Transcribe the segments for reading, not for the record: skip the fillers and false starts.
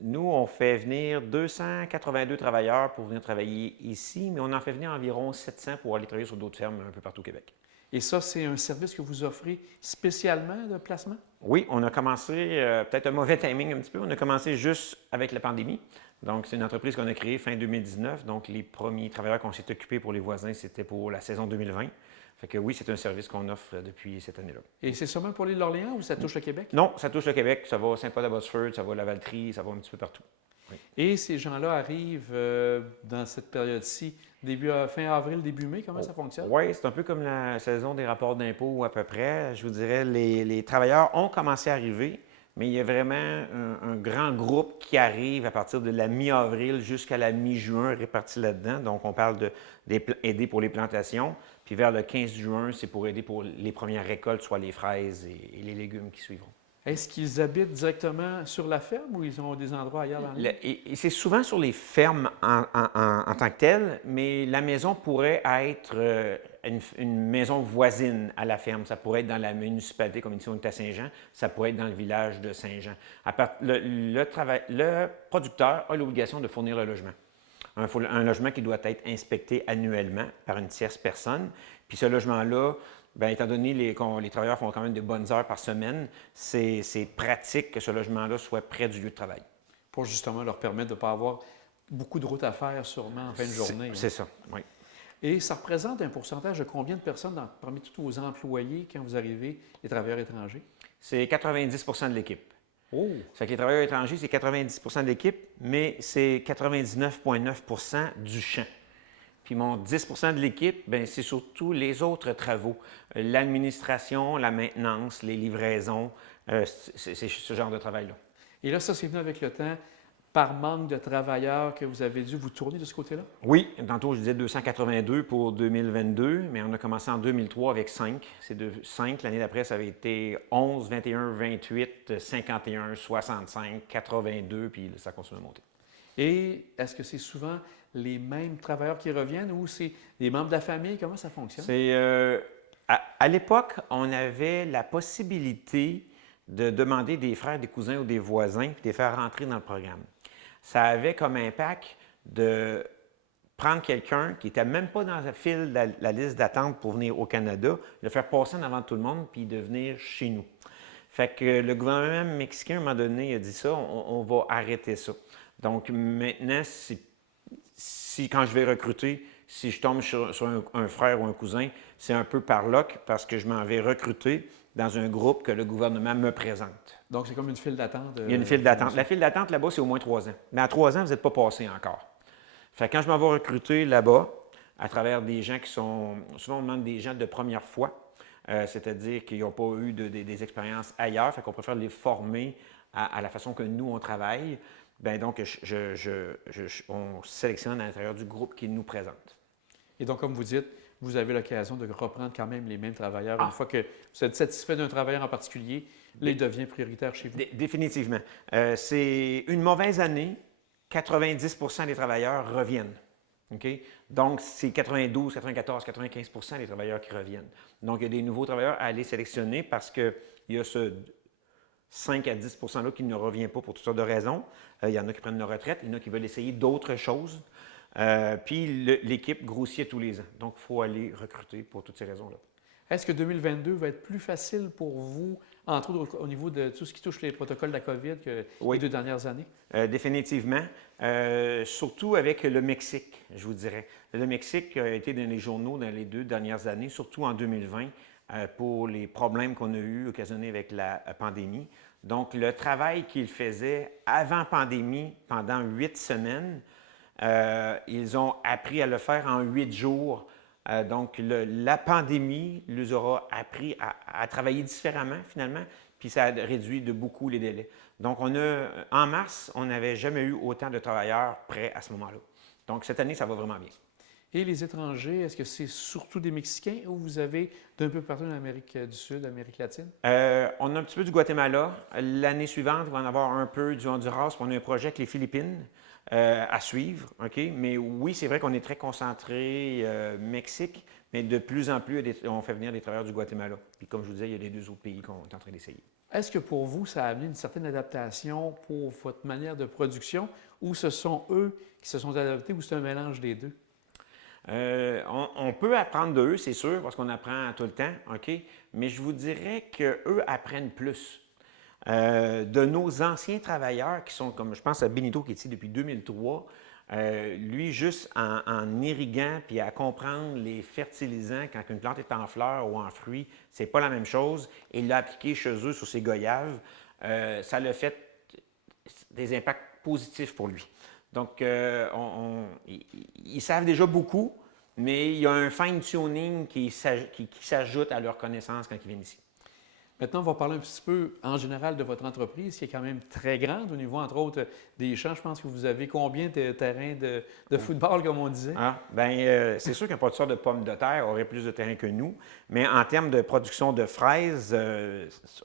Nous, on fait venir 282 travailleurs pour venir travailler ici, mais on en fait venir environ 700 pour aller travailler sur d'autres fermes un peu partout au Québec. Et ça, c'est un service que vous offrez spécialement de placement? Oui, on a commencé, peut-être un mauvais timing un petit peu, on a commencé juste avec la pandémie. Donc, c'est une entreprise qu'on a créée fin 2019. Donc, les premiers travailleurs qu'on s'est occupés pour les voisins, c'était pour la saison 2020. Fait que oui, c'est un service qu'on offre depuis cette année-là. Et c'est seulement pour l'île d'Orléans ou ça touche le Québec? Non, ça touche le Québec, ça va Saint-Paul-à-Botsford, ça va Lavaltrie, ça va un petit peu partout. Oui. Et ces gens-là arrivent dans cette période-ci, fin avril, début mai, comment ça fonctionne? Oui, c'est un peu comme la saison des rapports d'impôts à peu près. Je vous dirais, les travailleurs ont commencé à arriver, mais il y a vraiment un grand groupe qui arrive à partir de la mi-avril jusqu'à la mi-juin répartis là-dedans. Donc, on parle d'aider pour les plantations. Puis vers le 15 juin, c'est pour aider pour les premières récoltes, soit les fraises et les légumes qui suivront. Est-ce qu'ils habitent directement sur la ferme ou ils ont des endroits ailleurs dans l'île? Et c'est souvent sur les fermes en tant que telles, mais la maison pourrait être une maison voisine à la ferme. Ça pourrait être dans la municipalité, comme ici on est à Saint-Jean, ça pourrait être dans le village de Saint-Jean. Le producteur a l'obligation de fournir le logement. Un logement qui doit être inspecté annuellement par une tierce personne. Puis ce logement-là, bien, étant donné que les travailleurs font quand même de bonnes heures par semaine, c'est pratique que ce logement-là soit près du lieu de travail. Pour justement leur permettre de ne pas avoir beaucoup de routes à faire sûrement en fin de journée. C'est ça, oui. Et ça représente un pourcentage de combien de personnes parmi tous vos employés quand vous arrivez, les travailleurs étrangers? C'est 90 de l'équipe. Oh! Ça fait que les travailleurs étrangers, c'est 90 de l'équipe, mais c'est 99,9 du champ. Puis mon 10 de l'équipe, bien, c'est surtout les autres travaux. L'administration, la maintenance, les livraisons, c'est ce genre de travail-là. Et là, ça, c'est venu avec le temps, par manque de travailleurs que vous avez dû vous tourner de ce côté-là? Oui, tantôt je disais 282 pour 2022, mais on a commencé en 2003 avec 5. C'est de 5. L'année d'après, ça avait été 11, 21, 28, 51, 65, 82, puis ça continue à monter. Et est-ce que c'est souvent les mêmes travailleurs qui reviennent ou c'est des membres de la famille? Comment ça fonctionne? À l'époque, on avait la possibilité de demander des frères, des cousins ou des voisins, puis de les faire rentrer dans le programme. Ça avait comme impact de prendre quelqu'un qui n'était même pas dans la liste d'attente pour venir au Canada, le faire passer en avant de tout le monde, puis de venir chez nous. Fait que le gouvernement mexicain, à un moment donné, a dit ça, on va arrêter ça. Donc maintenant, quand je vais recruter, si je tombe sur un frère ou un cousin, c'est un peu par loc parce que je m'en vais recruter dans un groupe que le gouvernement me présente. Donc, c'est comme une file d'attente. Il y a une file d'attente. La file d'attente là-bas, c'est au moins 3 ans. Mais à 3 ans, vous n'êtes pas passé encore. Fait que quand je m'en vais recruter là-bas, à travers des gens qui sont... Souvent, on demande des gens de première fois, c'est-à-dire qu'ils n'ont pas eu des expériences ailleurs. Fait qu'on préfère les former à la façon que nous, on travaille. Bien, donc, on sélectionne à l'intérieur du groupe qui nous présente. Et donc, comme vous dites, vous avez l'occasion de reprendre quand même les mêmes travailleurs. Une fois que vous êtes satisfait d'un travailleur en particulier, là, il devient prioritaire chez vous. Définitivement. C'est une mauvaise année, 90 des travailleurs reviennent. Okay? Donc, c'est 92, 94, 95 des travailleurs qui reviennent. Donc, il y a des nouveaux travailleurs à aller sélectionner parce qu'il y a ce 5 à 10 là qui ne revient pas pour toutes sortes de raisons. Il y en a qui prennent leur retraite, il y en a qui veulent essayer d'autres choses. Puis l'équipe grossit tous les ans. Donc, il faut aller recruter pour toutes ces raisons-là. Est-ce que 2022 va être plus facile pour vous, entre autres au niveau de tout ce qui touche les protocoles de la COVID que les 2 dernières années? Définitivement. Surtout avec le Mexique, je vous dirais. Le Mexique a été dans les journaux dans les 2 dernières années, surtout en 2020, pour les problèmes qu'on a eus occasionnés avec la pandémie. Donc, le travail qu'ils faisaient avant pandémie, pendant 8 semaines, ils ont appris à le faire en 8 jours. Donc, la pandémie les aura appris à travailler différemment, finalement, puis ça a réduit de beaucoup les délais. Donc, en mars, on n'avait jamais eu autant de travailleurs prêts à ce moment-là. Donc, cette année, ça va vraiment bien. Et les étrangers, est-ce que c'est surtout des Mexicains ou vous avez d'un peu partout en Amérique du Sud, Amérique latine? On a un petit peu du Guatemala. L'année suivante, il va en avoir un peu du Honduras. Puis on a un projet avec les Philippines à suivre. OK? Mais oui, c'est vrai qu'on est très concentré Mexique, mais de plus en plus, on fait venir des travailleurs du Guatemala. Puis comme je vous disais, il y a les 2 autres pays qu'on est en train d'essayer. Est-ce que pour vous, ça a amené une certaine adaptation pour votre manière de production ou ce sont eux qui se sont adaptés ou c'est un mélange des deux? On peut apprendre d'eux, c'est sûr, parce qu'on apprend tout le temps, OK? Mais je vous dirais qu'eux apprennent plus. De nos anciens travailleurs qui sont, comme je pense à Benito qui est ici depuis 2003, lui, juste en irriguant puis à comprendre les fertilisants quand une plante est en fleurs ou en fruits, c'est pas la même chose. Et il l'a appliqué chez eux sur ses goyaves. Ça l'a fait des impacts positifs pour lui. Donc, ils savent déjà beaucoup, mais il y a un fine-tuning qui s'ajoute à leurs connaissances quand ils viennent ici. Maintenant, on va parler un petit peu en général de votre entreprise qui est quand même très grande au niveau, entre autres, des champs. Je pense que vous avez combien de terrains de football, comme on disait? Ah, bien, c'est sûr qu'un producteur de pommes de terre aurait plus de terrain que nous, mais en termes de production de fraises,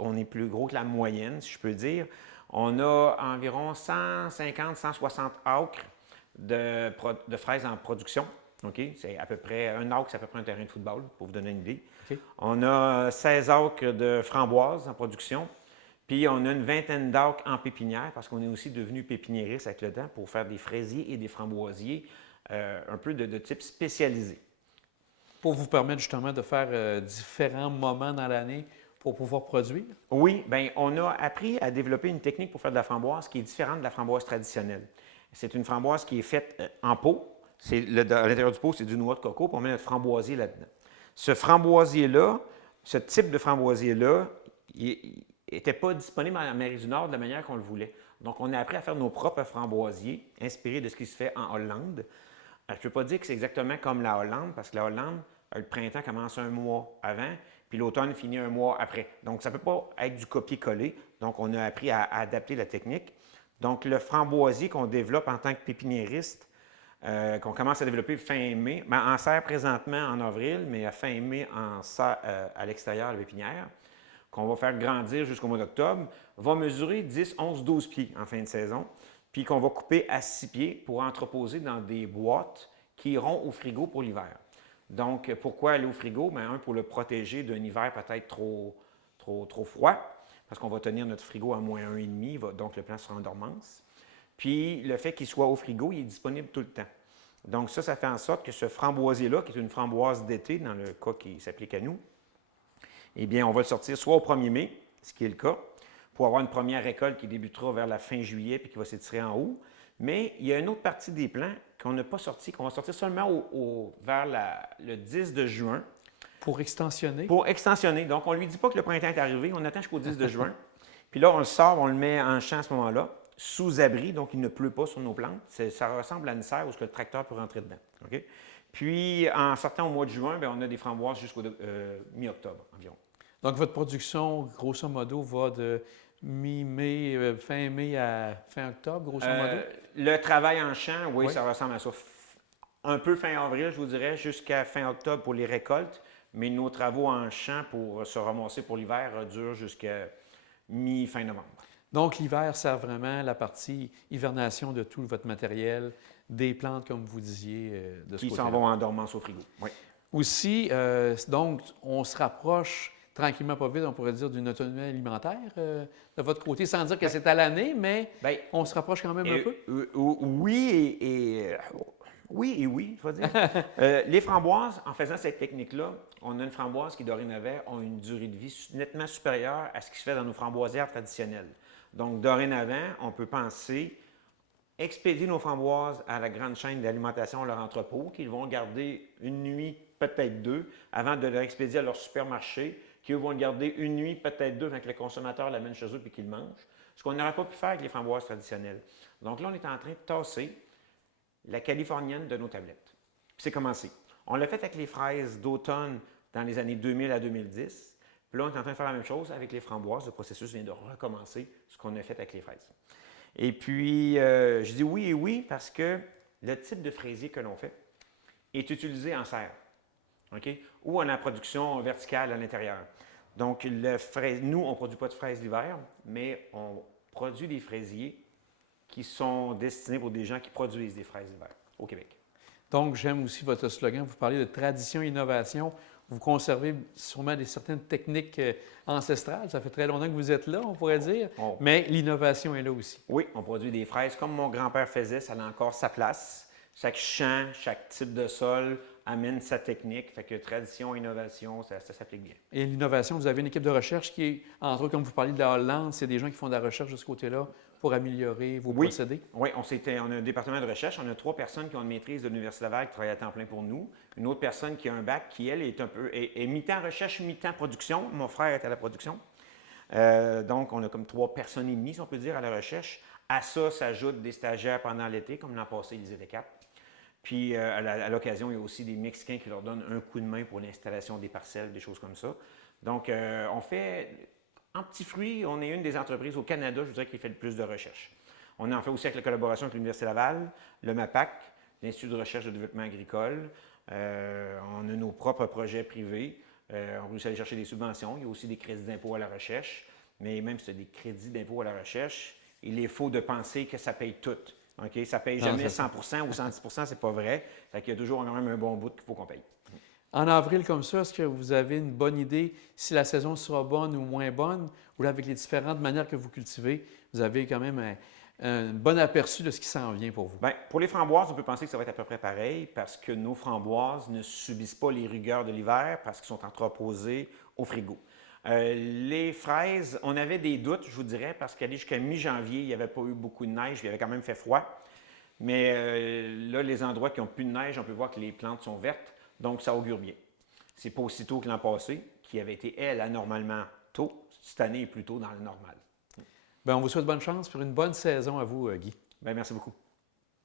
on est plus gros que la moyenne, si je peux dire. On a environ 150-160 acres de fraises en production. OK? C'est à peu près un acre, c'est à peu près un terrain de football, pour vous donner une idée. OK. On a 16 acres de framboises en production, puis on a une vingtaine d'acres en pépinière, parce qu'on est aussi devenu pépiniériste avec le temps pour faire des fraisiers et des framboisiers, un peu de type spécialisé. Pour vous permettre justement de faire différents moments dans l'année pour pouvoir produire? Oui, bien, on a appris à développer une technique pour faire de la framboise qui est différente de la framboise traditionnelle. C'est une framboise qui est faite en pot. À l'intérieur du pot, c'est du noix de coco, puis on met notre framboisier là-dedans. Ce framboisier-là, ce type de framboisier-là, il n'était pas disponible en Amérique du Nord de la manière qu'on le voulait. Donc, on a appris à faire nos propres framboisiers, inspirés de ce qui se fait en Hollande. Je ne peux pas dire que c'est exactement comme la Hollande, parce que la Hollande, le printemps commence un mois avant, puis l'automne finit un mois après. Donc, ça ne peut pas être du copier-coller. Donc, on a appris à adapter la technique. Donc, le framboisier qu'on développe en tant que pépiniériste, qu'on commence à développer fin mai, en serre présentement en avril, mais à fin mai en serre à l'extérieur de la pépinière, qu'on va faire grandir jusqu'au mois d'octobre, va mesurer 10, 11, 12 pieds en fin de saison, puis qu'on va couper à 6 pieds pour entreposer dans des boîtes qui iront au frigo pour l'hiver. Donc, pourquoi aller au frigo? Bien, un, pour le protéger d'un hiver peut-être trop froid, parce qu'on va tenir notre frigo à moins 1,5, donc le plant sera en dormance. Puis, le fait qu'il soit au frigo, il est disponible tout le temps. Donc, ça fait en sorte que ce framboisier-là, qui est une framboise d'été, dans le cas qui s'applique à nous, eh bien, on va le sortir soit au 1er mai, ce qui est le cas, pour avoir une première récolte qui débutera vers la fin juillet puis qui va s'étirer en août. Mais il y a une autre partie des plants qu'on n'a pas sorti, qu'on va sortir seulement vers le 10 de juin. Pour extensionner? Pour extensionner. Donc, on ne lui dit pas que le printemps est arrivé, on attend jusqu'au 10 de juin. Puis là, on le sort, on le met en champ à ce moment-là, sous abri, donc il ne pleut pas sur nos plantes. Ça ressemble à une serre où le tracteur peut rentrer dedans. Okay? Puis, en sortant au mois de juin, bien, on a des framboises jusqu'au mi-octobre environ. Donc, votre production, grosso modo, va de mi-mai, fin mai à fin octobre, grosso modo? Le travail en champ, oui, ça ressemble à ça. Un peu fin avril, je vous dirais, jusqu'à fin octobre pour les récoltes, mais nos travaux en champ pour se ramasser pour l'hiver durent jusqu'à mi-fin novembre. Donc, l'hiver sert vraiment la partie hivernation de tout votre matériel, des plantes, comme vous disiez, de ce côté-là. Qui s'en vont en dormance au frigo, oui. Aussi, donc, on se rapproche tranquillement, pas vite, on pourrait dire, d'une autonomie alimentaire de votre côté, sans dire que c'est à l'année, mais on se rapproche quand même un peu? Oui et oui, je vais dire. Les framboises, en faisant cette technique-là, on a une framboise qui, dorénavant, a une durée de vie nettement supérieure à ce qui se fait dans nos framboisières traditionnelles. Donc, dorénavant, on peut penser expédier nos framboises à la grande chaîne d'alimentation, leur entrepôt, qu'ils vont garder une nuit, peut-être deux, avant de leur expédier à leur supermarché, qui eux vont le garder une nuit, peut-être deux, avant que le consommateur l'amène chez eux et qu'il le mange. Ce qu'on n'aurait pas pu faire avec les framboises traditionnelles. Donc là, on est en train de tasser la californienne de nos tablettes. Puis c'est commencé. On l'a fait avec les fraises d'automne dans les années 2000 à 2010. Puis là, on est en train de faire la même chose avec les framboises. Le processus vient de recommencer ce qu'on a fait avec les fraises. Et puis, je dis oui et oui parce que le type de fraisier que l'on fait est utilisé en serre, okay? Ou en la production verticale à l'intérieur. Donc, nous, on ne produit pas de fraises l'hiver, mais on produit des fraisiers qui sont destinés pour des gens qui produisent des fraises l'hiver au Québec. Donc, j'aime aussi votre slogan. Vous parlez de tradition et innovation vous conservez sûrement certaines techniques ancestrales. Ça fait très longtemps que vous êtes là, on pourrait dire, mais l'innovation est là aussi. Oui, on produit des fraises comme mon grand-père faisait, ça a encore sa place. Chaque champ, chaque type de sol amène sa technique. Fait que tradition, innovation, ça s'applique bien. Et l'innovation, vous avez une équipe de recherche qui est, entre autres, comme vous parliez de la Hollande, c'est des gens qui font de la recherche de ce côté-là pour améliorer vos procédés? Oui, on a un département de recherche. On a 3 personnes qui ont une maîtrise de l'Université Laval qui travaillent à temps plein pour nous. Une autre personne qui a un bac qui, elle, est mi-temps recherche, mi-temps production. Mon frère est à la production. Donc, on a comme 3 personnes et demie, si on peut dire, à la recherche. À ça s'ajoutent des stagiaires pendant l'été, comme l'an passé, ils étaient 4. Puis, à l'occasion, il y a aussi des Mexicains qui leur donnent un coup de main pour l'installation des parcelles, des choses comme ça. Donc, on fait, en petits fruits, on est une des entreprises au Canada, je vous dirais, qui fait le plus de recherche. On en fait aussi avec la collaboration avec l'Université Laval, le MAPAC, l'Institut de recherche et de développement agricole. On a nos propres projets privés. On réussit à aller chercher des subventions. Il y a aussi des crédits d'impôt à la recherche. Mais même si c'est des crédits d'impôt à la recherche, il est faux de penser que ça paye tout. Okay? Ça ne paye jamais 100 ou 110 c'est pas vrai. Fait qu'il y a toujours quand même un bon bout qu'il faut qu'on paye. En avril comme ça, est-ce que vous avez une bonne idée si la saison sera bonne ou moins bonne? Ou là, avec les différentes manières que vous cultivez, vous avez quand même un bon aperçu de ce qui s'en vient pour vous? Bien, pour les framboises, on peut penser que ça va être à peu près pareil parce que nos framboises ne subissent pas les rigueurs de l'hiver parce qu'elles sont entreposées au frigo. Les fraises, on avait des doutes, je vous dirais, parce qu'aller jusqu'à mi-janvier, il n'y avait pas eu beaucoup de neige, il avait quand même fait froid. Mais là, les endroits qui n'ont plus de neige, on peut voir que les plantes sont vertes, donc ça augure bien. C'est pas aussi tôt que l'an passé, qui avait été, elle, anormalement tôt. Cette année est plutôt dans le normal. Bien, on vous souhaite bonne chance pour une bonne saison à vous, Guy. Bien, merci beaucoup.